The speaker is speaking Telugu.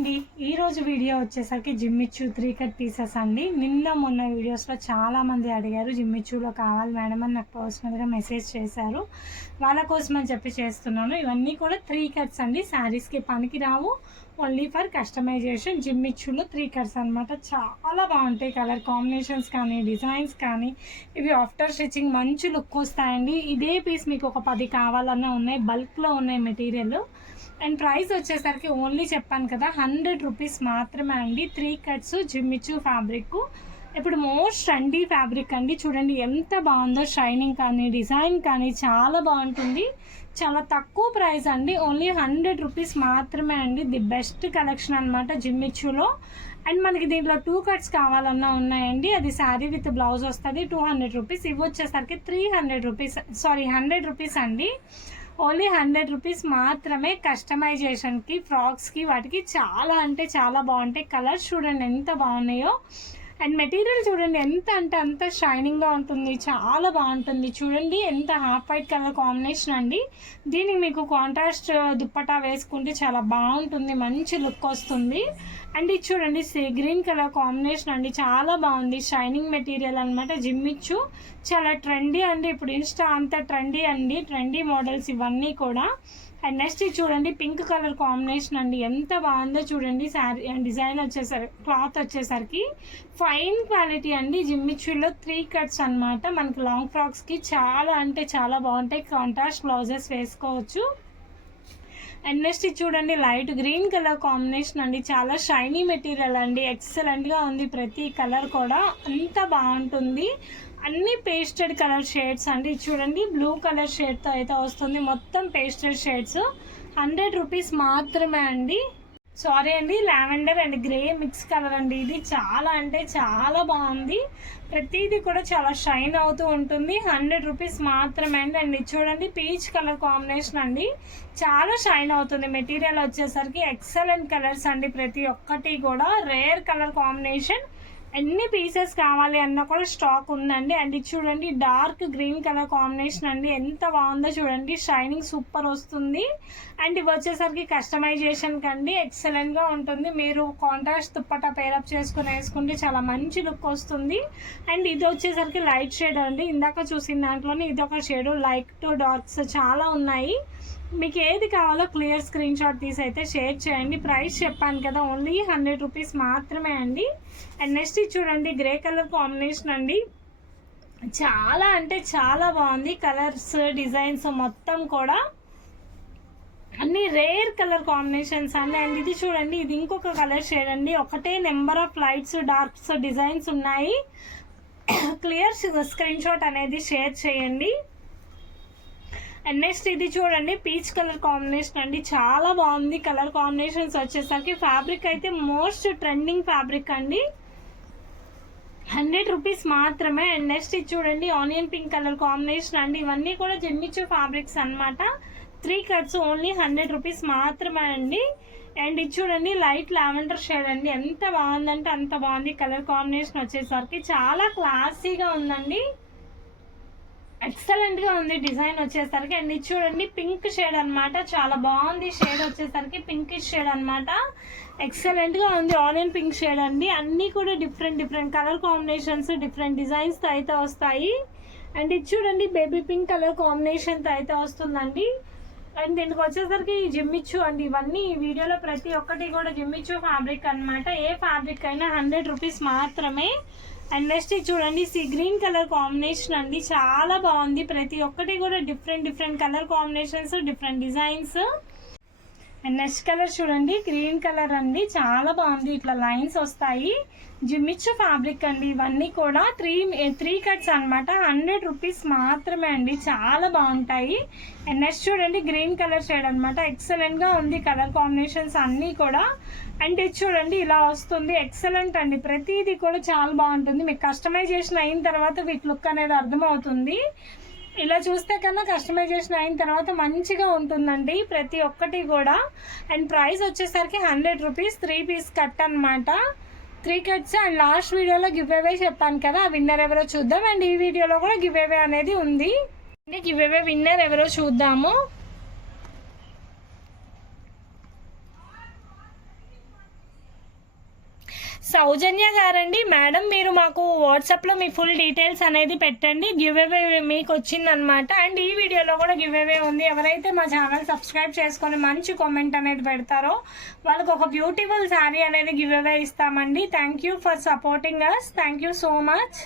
అండి, ఈరోజు వీడియో వచ్చేసరికి జిమ్మిచ్చు 3 కట్ పీసెస్ అండి. నిన్న మొన్న వీడియోస్లో చాలామంది అడిగారు జిమ్మిచ్చులో కావాలి మేడం అని నాకు పర్సనల్గా మెసేజ్ చేశారు. వాళ్ళ కోసం అని చెప్పి చేస్తున్నాను. ఇవన్నీ కూడా 3 కట్స్ అండి. శారీస్కి పనికి రావు, ఓన్లీ ఫర్ కస్టమైజేషన్. జిమ్మిచ్చులో 3 కట్స్ అనమాట. చాలా బాగుంటాయి కలర్ కాంబినేషన్స్ కానీ డిజైన్స్ కానీ. ఇవి ఆఫ్టర్ స్టిచ్చింగ్ మంచి లుక్ వస్తాయండి. ఇదే పీస్ మీకు ఒక 10 కావాలన్నా ఉన్నాయి, బల్క్లో ఉన్నాయి మెటీరియల్. అండ్ ప్రైస్ వచ్చేసరికి ఓన్లీ చెప్పాను కదా 100 రూపీస్ మాత్రమే అండి. 3 కట్స్ జిమ్మిచ్చు ఫ్యాబ్రిక్. ఇప్పుడు మోస్ట్ ట్రెండీ ఫ్యాబ్రిక్ అండి. చూడండి ఎంత బాగుందో, షైనింగ్ కానీ డిజైన్ కానీ చాలా బాగుంటుంది. చాలా తక్కువ ప్రైస్ అండి, ఓన్లీ 100 రూపీస్ మాత్రమే అండి. ది బెస్ట్ కలెక్షన్ అనమాట జిమ్మిచ్చులో. అండ్ మనకి దీంట్లో 2 కట్స్ కావాలన్నా ఉన్నాయండి. అది శారీ విత్ బ్లౌజ్ వస్తుంది, 200 రూపీస్. ఇవి వచ్చేసరికి 300 రూపీస్, సారీ 100 రూపీస్ అండి. ఓన్లీ 100 రూపీస్ మాత్రమే. కస్టమైజేషన్కి, ఫ్రాక్స్కి, వాటికి చాలా అంటే చాలా బాగుంటాయి. కలర్స్ చూడండి ఎంత బాగున్నాయో. అండ్ మెటీరియల్ చూడండి ఎంత అంటే అంత షైనింగ్గా ఉంటుంది, చాలా బాగుంటుంది. చూడండి ఎంత హాఫ్ వైట్ కలర్ కాంబినేషన్ అండి. దీనికి మీకు కాంట్రాస్ట్ దుప్పటా వేసుకుంటే చాలా బాగుంటుంది, మంచి లుక్ వస్తుంది. అండ్ ఇది చూడండి గ్రీన్ కలర్ కాంబినేషన్ అండి, చాలా బాగుంది. షైనింగ్ మెటీరియల్ అనమాట. జిమ్మిచ్చు చాలా ట్రెండీ అండి. ఇప్పుడు ఇన్స్టా అంత ట్రెండీ అండి, ట్రెండీ మోడల్స్ ఇవన్నీ కూడా. అండ్ నెక్స్ట్ ఇది చూడండి పింక్ కలర్ కాంబినేషన్ అండి, ఎంత బాగుందో చూడండి. శారీ డిజైన్ వచ్చేసరికి, క్లాత్ వచ్చేసరికి ఫైన్ క్వాలిటీ అండి. జిమ్మిచ్చులో 3 కట్స్ అనమాట. మనకి లాంగ్ ఫ్రాక్స్కి చాలా అంటే చాలా బాగుంటాయి. కాంట్రాస్ట్ బ్లౌజెస్ వేసుకోవచ్చు. అండ్ నెక్స్ట్ ఇది చూడండి లైట్ గ్రీన్ కలర్ కాంబినేషన్ అండి, చాలా షైనీ మెటీరియల్ అండి. ఎక్సలెంట్గా ఉంది. ప్రతి కలర్ కూడా అంత బాగుంటుంది. అన్ని పేస్టెడ్ కలర్ షేడ్స్ అండి. చూడండి బ్లూ కలర్ షేడ్తో అయితే వస్తుంది. మొత్తం పేస్టెడ్ షేడ్స్. 100 రూపీస్ మాత్రమే అండి. సారీ అండి, lavender and grey mix colour అండి. ఇది చాలా అంటే చాలా బాగుంది. ప్రతిదీ కూడా చాలా షైన్ అవుతూ ఉంటుంది. 100 రూపీస్ మాత్రమే అండి. అండ్ చూడండి పీచ్ కలర్ కాంబినేషన్ అండి, చాలా షైన్ అవుతుంది. మెటీరియల్ వచ్చేసరికి ఎక్సలెంట్ కలర్స్ అండి. ప్రతి ఒక్కటి కూడా రేర్ కలర్ కాంబినేషన్. ఎన్ని పీసెస్ కావాలి అన్నా కూడా స్టాక్ ఉందండి. అండ్ ఇది చూడండి డార్క్ గ్రీన్ కలర్ కాంబినేషన్ అండి, ఎంత బాగుందో చూడండి. షైనింగ్ సూపర్ వస్తుంది. అండ్ ఇవి వచ్చేసరికి కస్టమైజేషన్ కండి ఎక్సలెంట్గా ఉంటుంది. మీరు కాంట్రాస్ట్ దుప్పటా పేరప్ చేసుకుని వేసుకుంటే చాలా మంచి లుక్ వస్తుంది. అండ్ ఇది వచ్చేసరికి లైట్ షేడ్ అండి. ఇందాక చూసిన దాంట్లోనే ఇదొక షేడ్, లైట్ టు డార్క్స్ చాలా ఉన్నాయి. మీకు ఏది కావాలో క్లియర్ స్క్రీన్ షాట్ తీసి అయితే షేర్ చేయండి. ప్రైస్ చెప్పాను కదా ఓన్లీ 100 రూపీస్ మాత్రమే అండి. అండ్ నెక్స్ట్ చూడండి గ్రే కలర్ కాంబినేషన్ అండి, చాలా అంటే చాలా బాగుంది. కలర్స్ డిజైన్స్ మొత్తం కూడా అన్ని రేర్ కలర్ కాంబినేషన్స్ అండి. అండ్ ఇది చూడండి ఇది ఇంకొక కలర్ షేడ్ అండి. ఒకటే number of lights darks designs ఉన్నాయి. క్లియర్ స్క్రీన్ షాట్ అనేది షేర్ చేయండి. అండ్ నెక్స్ట్ ఇది చూడండి పీచ్ కలర్ కాంబినేషన్ అండి, చాలా బాగుంది. కలర్ కాంబినేషన్స్ వచ్చేసరికి ఫ్యాబ్రిక్ అయితే మోస్ట్ ట్రెండింగ్ ఫ్యాబ్రిక్ అండి. 100 రూపీస్ మాత్రమే. అండ్ నెక్స్ట్ ఇది చూడండి ఆనియన్ పింక్ కలర్ కాంబినేషన్ అండి. ఇవన్నీ కూడా జిమ్మిచ్చు ఫ్యాబ్రిక్స్ అనమాట. 3 కట్స్ ఓన్లీ 100 రూపీస్ మాత్రమే అండి. అండ్ ఇది చూడండి లైట్ లావెండర్ షేడ్ అండి, ఎంత బాగుందంటే అంత బాగుంది. కలర్ కాంబినేషన్ వచ్చేసరికి చాలా క్లాసీగా ఉందండి, ఎక్సలెంట్గా ఉంది డిజైన్ వచ్చేసరికి. అండ్ ఇది చూడండి పింక్ షేడ్ అనమాట, చాలా బాగుంది. షేడ్ వచ్చేసరికి పింకిష్ షేడ్ అనమాట, ఎక్సలెంట్గా ఉంది. ఆనియన్ పింక్ షేడ్ అండి. అన్నీ కూడా డిఫరెంట్ కలర్ కాంబినేషన్స్, డిఫరెంట్ డిజైన్స్తో అయితే వస్తాయి. అండ్ ఇది చూడండి బేబీ పింక్ కలర్ కాంబినేషన్తో అయితే వస్తుందండి. అండ్ దీనికి వచ్చేసరికి జిమ్మిచ్చు అండి. ఇవన్నీ ఈ వీడియోలో ప్రతి ఒక్కటి కూడా జిమ్మిచ్చు ఫ్యాబ్రిక్ అనమాట. ఏ ఫ్యాబ్రిక్ అయినా 100 రూపీస్ మాత్రమే. అండ్ నెక్స్ట్ చూడండి గ్రీన్ కలర్ కాంబినేషన్ అండి, చాలా బాగుంది. ప్రతి ఒక్కటి కూడా different colour combinations, different designs. And next colour చూడండి గ్రీన్ కలర్ అండి, చాలా బాగుంది. ఇట్లా లైన్స్ వస్తాయి. జిమ్మిచ్చు ఫ్యాబ్రిక్ అండి. ఇవన్నీ కూడా 3 కట్స్ అనమాట. 100 రూపీస్ మాత్రమే అండి, చాలా బాగుంటాయి. అండ్ నెక్స్ట్ చూడండి గ్రీన్ కలర్ షేడ్ అనమాట, ఎక్సలెంట్గా ఉంది. కలర్ కాంబినేషన్స్ అన్నీ కూడా. అండ్ ఇది చూడండి ఇలా వస్తుంది, ఎక్సలెంట్ అండి. ప్రతిదీ కూడా చాలా బాగుంటుంది. మీకు కస్టమైజేషన్ అయిన తర్వాత వీటి లుక్ అనేది అర్థమవుతుంది. ఇలా చూస్తే కన్నా కస్టమైజేషన్ అయిన తర్వాత మంచిగా ఉంటుందండి ప్రతి ఒక్కటి కూడా. అండ్ ప్రైస్ వచ్చేసరికి 100 రూపీస్ 3 పీస్ కట్ అనమాట. 3 కట్స్. అండ్ లాస్ట్ వీడియోలో గివ్ అవే చెప్పాను కదా, ఆ విన్నర్ ఎవరో చూద్దాం. అండ్ ఈ వీడియోలో కూడా గివ్ అవే అనేది ఉంది. గివ్ అవే విన్నర్ ఎవరో చూద్దాము. సౌజన్య గారండి, మేడం మీరు మాకు వాట్సాప్లో మీ ఫుల్ డీటెయిల్స్ అనేది పెట్టండి. గివ్ అవే మీకు వచ్చిందనమాట. అండ్ ఈ వీడియోలో కూడా గివ్ అవే ఉంది. ఎవరైతే మా ఛానల్ సబ్స్క్రైబ్ చేసుకొని మంచి కామెంట్ అనేది పెడతారో వాళ్ళకి ఒక బ్యూటిఫుల్ శారీ అనేది గివ్ అవే ఇస్తామండి. Thank you for supporting us. Thank you so much.